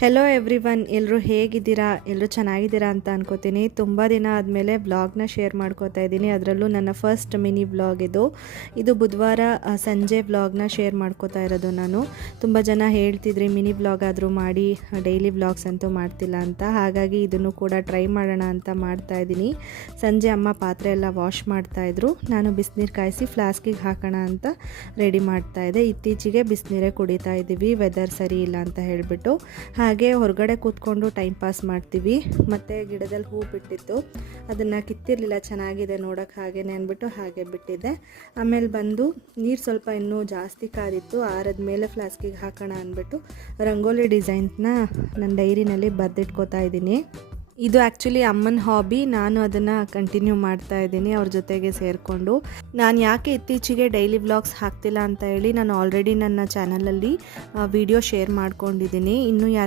Hello everyone, ಎಲ್ಲರೂ ಹೇಗಿದ್ದೀರಾ? ಎಲ್ಲರೂ ಚೆನ್ನಾಗಿದ್ದೀರಾ ಅಂತ ಅನ್ಕೋತೀನಿ. ತುಂಬ ದಿನ ಆದಮೇಲೆ ವ್ಲಾಗ್ನ ಶೇರ್ ಮಾಡ್ಕೋತಾ ಇದ್ದೀನಿ. ಅದರಲ್ಲೂ ನನ್ನ ಫಸ್ಟ್ ಮಿನಿ ವ್ಲಾಗ್ ಇದು ಬುಧವಾರ ಸಂಜೆ ವ್ಲಾಗ್ನ ಶೇರ್ ಮಾಡ್ಕೋತಾ ಇರೋದು ನಾನು. ತುಂಬ ಜನ ಹೇಳ್ತಿದ್ರಿ ಮಿನಿ ವ್ಲಾಗ್ ಆದರೂ ಮಾಡಿ, ಡೈಲಿ ವ್ಲಾಗ್ಸ್ ಅಂತೂ ಮಾಡ್ತಿಲ್ಲ ಅಂತ. ಹಾಗಾಗಿ ಇದನ್ನು ಕೂಡ ಟ್ರೈ ಮಾಡೋಣ ಅಂತ ಮಾಡ್ತಾ ಇದ್ದೀನಿ. ಸಂಜೆ ಅಮ್ಮ ಪಾತ್ರೆ ಎಲ್ಲ ವಾಶ್ ಮಾಡ್ತಾಯಿದ್ರು. ನಾನು ಬಿಸಿನೀರು ಕಾಯಿಸಿ ಫ್ಲಾಸ್ಕಿಗೆ ಹಾಕೋಣ ಅಂತ ರೆಡಿ ಮಾಡ್ತಾಯಿದ್ದೆ. ಇತ್ತೀಚೆಗೆ ಬಿಸಿನೀರೇ ಕುಡಿತಾ ಇದ್ದೀವಿ, ವೆದರ್ ಸರಿ ಇಲ್ಲ ಅಂತ ಹೇಳಿಬಿಟ್ಟು. ಹಾಗೆ ಹೊರಗಡೆ ಕೂತ್ಕೊಂಡು ಟೈಮ್ ಪಾಸ್ ಮಾಡ್ತೀವಿ. ಮತ್ತು ಗಿಡದಲ್ಲಿ ಹೂ ಬಿಟ್ಟಿತ್ತು, ಅದನ್ನು ಕಿತ್ತಿರಲಿಲ್ಲ, ಚೆನ್ನಾಗಿದೆ ನೋಡೋಕ್ಕೆ ಹಾಗೇನೆ ಅಂದ್ಬಿಟ್ಟು ಹಾಗೆ ಬಿಟ್ಟಿದ್ದೆ. ಆಮೇಲೆ ಬಂದು ನೀರು ಸ್ವಲ್ಪ ಇನ್ನೂ ಜಾಸ್ತಿ ಕಾದಿತ್ತು, ಆರದ ಮೇಲೆ ಫ್ಲಾಸ್ಕಿಗೆ ಹಾಕೋಣ ಅಂದ್ಬಿಟ್ಟು ರಂಗೋಲಿ ಡಿಸೈನ್ಸ್ನ ನನ್ನ ಡೈರಿನಲ್ಲಿ ಬರೆದಿಟ್ಕೋತಾ ಇದ್ದೀನಿ. ಇದು ಆ್ಯಕ್ಚುಲಿ ಅಮ್ಮನ ಹಾಬಿ, ನಾನು ಅದನ್ನು ಕಂಟಿನ್ಯೂ ಮಾಡ್ತಾ ಇದ್ದೀನಿ ಅವ್ರ ಜೊತೆಗೆ ಸೇರಿಕೊಂಡು. ನಾನು ಯಾಕೆ ಇತ್ತೀಚೆಗೆ ಡೈಲಿ ವ್ಲಾಗ್ಸ್ ಹಾಕ್ತಿಲ್ಲ ಅಂತ ಹೇಳಿ ನಾನು ಆಲ್ರೆಡಿ ನನ್ನ ಚಾನಲಲ್ಲಿ ವಿಡಿಯೋ ಶೇರ್ ಮಾಡ್ಕೊಂಡಿದ್ದೀನಿ. ಇನ್ನೂ ಯಾರು